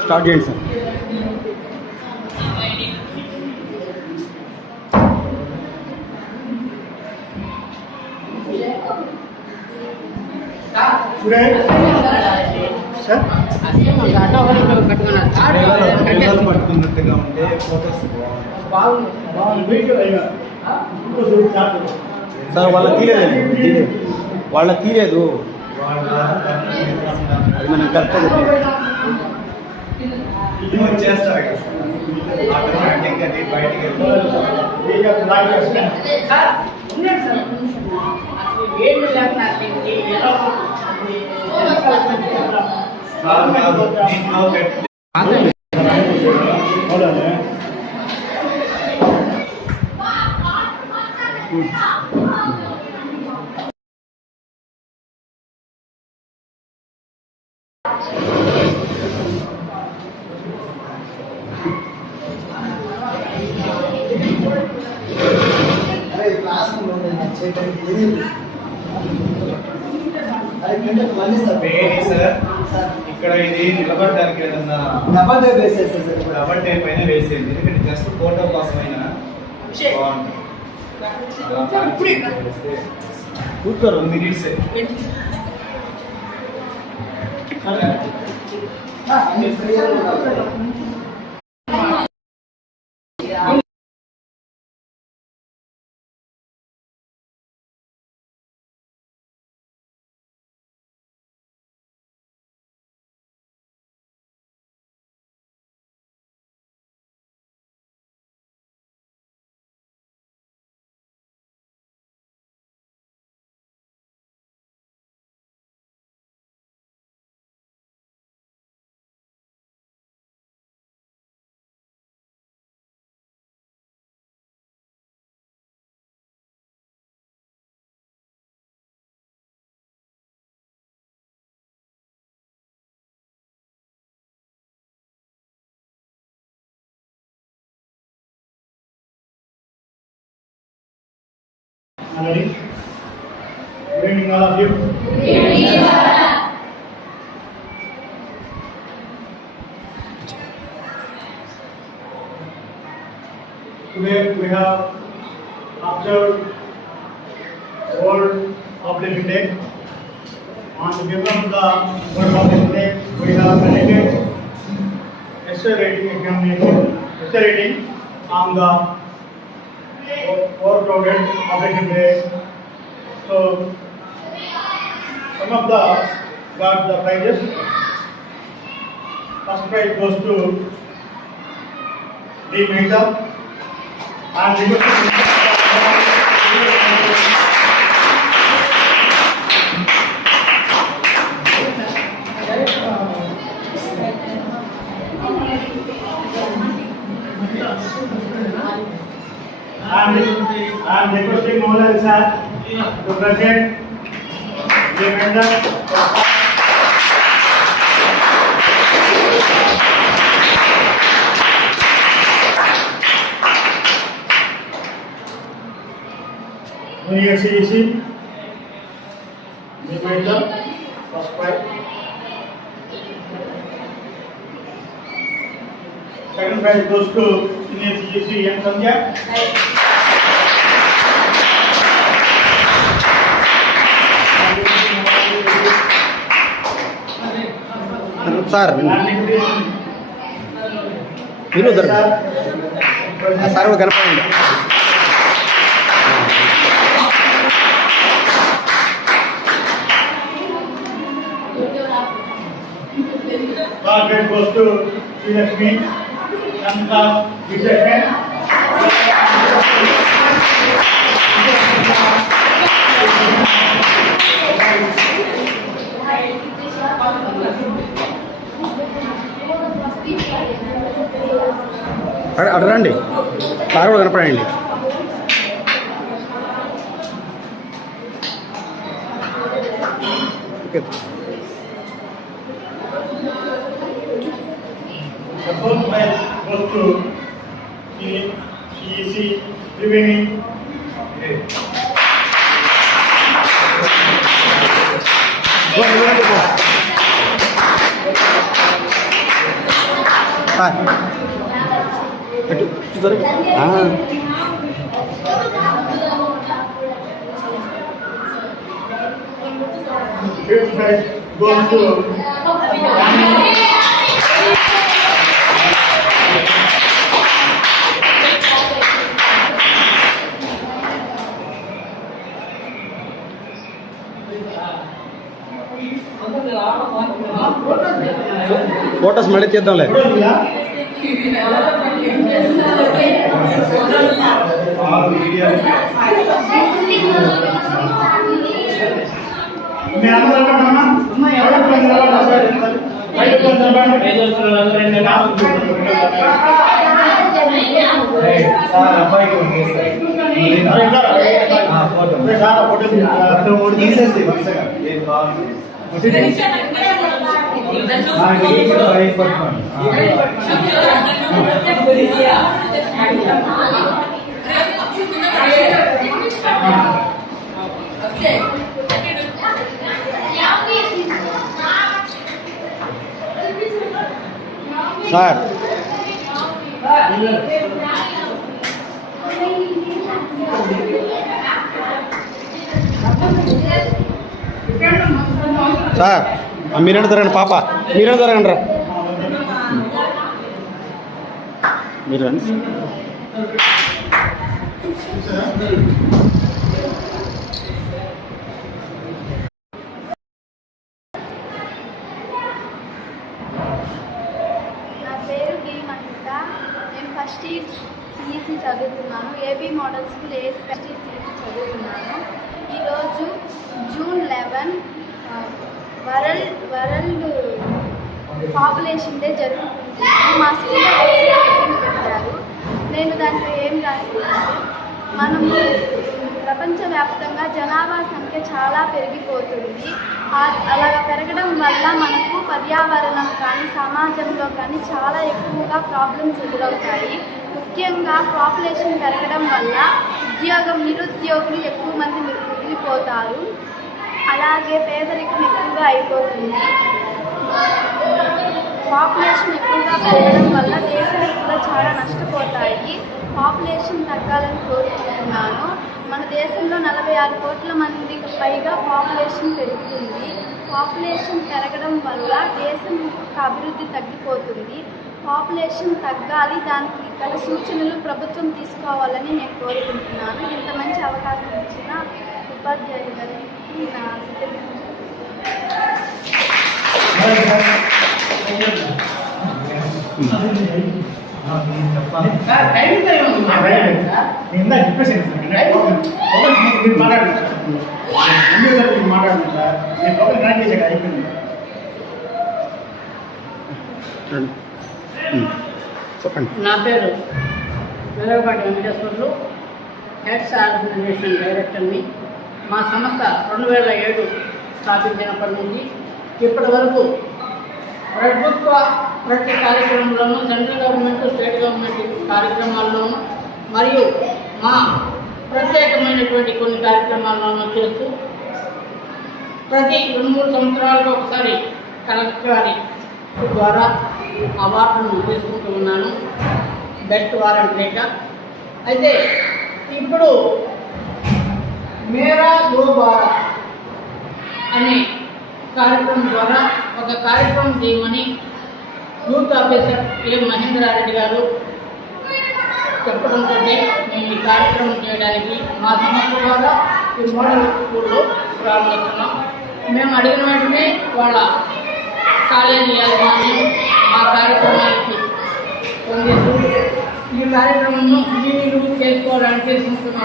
Start చేయండి sir పట్టుకున్నట్టుగా ఉంటే photos sir వాళ్ళ తీయలేదు వాళ్ళ తీయలేదు అది మనం కరెక్ట్గా ఇది వచ్చేస్తారు కదా సార్ ఆటోమేటిక్ అది బయటికి కాదు కాదు దీంట్లో పెట్టి అరే క్లాస్ చేయడానికి తెలియదు అరే కింద మళ్ళీ సార్ వేడి సార్ సార్ ఇక్కడ ఇది నిలబడడానికి ఏదన్నా డబల్ టైప్ వేసేస్తారు సార్. డబల్ టైప్ అయినా వేసేది ఎందుకంటే జస్ట్ ఫోటో కోసం అయినా బాగుంటుంది. కూర్చోరు మినిట్స్ అన్ని ఫ్రీగా Analyst. Good evening, all of you. Good evening, Today we have observed World Population Day. On the given of the World Population Day, we have conducted essay rating examination, essay rating on the overcrowded population day. So, some of the got the prizes. First prize goes to D. Mehta. And requesting Mola sir to present the amendment. Junior CEC, Nivedita, first prize. Second prize goes to Senior CEC M. Sandhya. Sir మీరు sir ఆ sir కూడా కనపడండి Target goes to Sri Lakshmi, Santa Vijay. అక్కడ రండి. Sir కూడా కనపడండి. Okay. First prize goes to CEC Triveni photo. తీయండి. అక్కడ ఒకటి తీసేస్తే వరుసగా. ఏం బాగుంది. ఆ, ఇది మీరేనా జరగండి పాప. మీరేనా జరగండి రా మీరు రండి. నా పేరు బి నేను ఫస్ట్ ఇయర్ సిఈసి చదువుతున్నాను. A B model school A first year CEC చదువుతున్నాను. ఈరోజు June eleven world world population day జరుగుతుంది. మా స్కూల్లో పెట్టారు. నేను దాంట్లో ఏం రాస్తున్నాను మనము ప్రపంచవ్యాప్తంగా జనాభా సంఖ్య చాలా పెరిగిపోతుంది. అలా పెరగడం వల్ల మనకు పర్యావరణం కానీ సమాజంలో కానీ చాలా ఎక్కువగా ప్రాబ్లమ్స్ ఎదురవుతాయి. ముఖ్యంగా పాపులేషన్ పెరగడం వల్ల ఉద్యోగం నిరుద్యోగులు ఎక్కువ మంది మిగి- మిగిలిపోతారు. అలాగే పేదరికం ఎక్కువగా అయిపోతుంది. పాపులేషన్ ఎక్కువగా పెరగడం వల్ల దేశాలు కూడా చాలా నష్టపోతాయి. పాపులేషన్ తగ్గాలని కోరుకుంటున్నాను. మన దేశంలో నలభై ఆరు కోట్ల మందికి పైగా పాపులేషన్ పెరుగుతుంది. పాపులేషన్ పెరగడం వల్ల దేశం యొక్క అభివృద్ధి తగ్గిపోతుంది. పాపులేషన్ తగ్గాలి దానికి గల సూచనలు ప్రభుత్వం తీసుకోవాలని నేను కోరుకుంటున్నాను. ఇంత మంచి అవకాశం ఇచ్చిన ఉపాధ్యాయులు నా మీరు- మాట్లాడండి సార్ మీరు మాట్లాడండి సార్ నేను చేశాక అయిపోయింది చెప్పండి నా పేరు వెలగపాటి వెంకటేశ్వర్లు హెడ్స్ ఆర్గనైజేషన్ డైరెక్టర్ని మా సంస్థ రెండు వేల ఏడు స్థాపించినప్పటి నుంచి ఇప్పటి వరకు ప్రభుత్వ ప్రతి కార్యక్రమంలోనూ సెంట్రల్ గవర్నమెంట్ స్టేట్ గవర్నమెంట్ కార్యక్రమాల్లోనూ మరియు మా ప్రత్యేకమైనటువంటి కొన్ని కార్యక్రమాల్లోనూ చేస్తూ ప్రతి రెండు మూడు సంవత్సరాలకు ఒకసారి కలెక్టర్ గారి ద్వారా అవార్డును తీసుకుంటూ ఉన్నాను. బెస్ట్ వాలంటీర్గా అయితే ఇప్పుడు మేరా దోబారా అనే కార్యక్రమం ద్వారా ఒక కార్యక్రమం చేయమని యూత్ ఆఫీసర్ ఏ మహేంద్రారెడ్డి గారు చెప్పడంతో మేము ఈ కార్యక్రమం చేయడానికి మా సంస్థ ద్వారా ఈ మోడల్ స్కూల్లో ప్రారంభిస్తున్నాం. మేము అడిగిన వెంటనే వాళ్ళ కాలేజీ యాజమాన్యం మా కార్యక్రమానికి పొందేసి ఈ కార్యక్రమంను మీరు చేసుకోవడానికి సంస్కృతి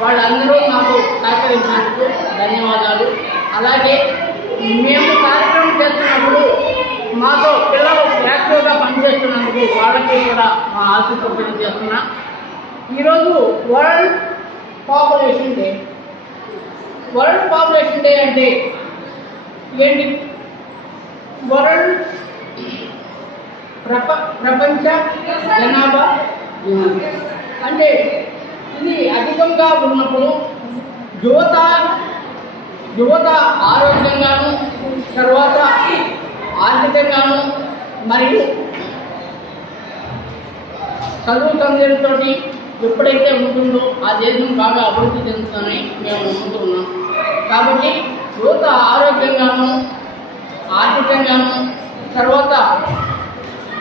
వాళ్ళందరూ మాకు సహకరించినందుకు ధన్యవాదాలు. అలాగే మేము కార్యక్రమం చేస్తున్నప్పుడు మాతో పిల్లలు యాక్టివ్గా పనిచేస్తున్నందుకు వాళ్ళకి కూడా మా ఆశీస్సు తెలియజేస్తున్నా. ఈరోజు world population day. World population day అంటే ఏంటి? వరల్డ్ ప్రప ప్రపంచ జనాభా అంటే ఇది అధికంగా ఉన్నప్పుడు యువత యువత ఆరోగ్యంగాను తర్వాత ఆర్థికంగాను మరియు చదువు సందేహంతో ఎప్పుడైతే ఉంటుందో ఆ దేశం బాగా అభివృద్ధి చెందుతుందని మేము నమ్ముతున్నాం కాబట్టి యువత ఆరోగ్యంగాను ఆర్థికంగాను తర్వాత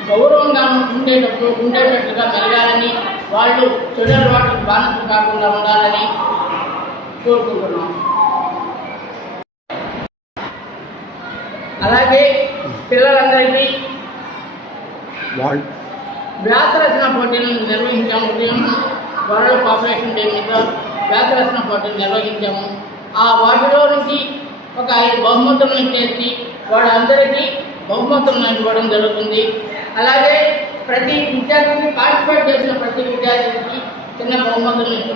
గౌరవంగాను ఉండేటప్పుడు ఉండేటట్లుగా మెరగాలని వాళ్ళు చెడు అలవాట్లకు బానిసలు కాకుండా ఉండాలని కోరుకుంటున్నాం. అలాగే పిల్లలందరికీ వ్యాసరచన పోటీలను నిర్వహించాము ఉదయం వరల్డ్ పాపులేషన్ డే మీద వ్యాసరచన పోటీలు నిర్వహించాము. ఆ వాటిలో నుంచి ఒక ఐదు బహుమతులను చేసి వాళ్ళందరికీ బహుమతులను ఇవ్వడం జరుగుతుంది. అలాగే ప్రతి విద్యార్థికి పార్టిసిపేట్ చేసిన ప్రతి విద్యార్థికి చిన్న బహుమతులు ఇస్తున్నాం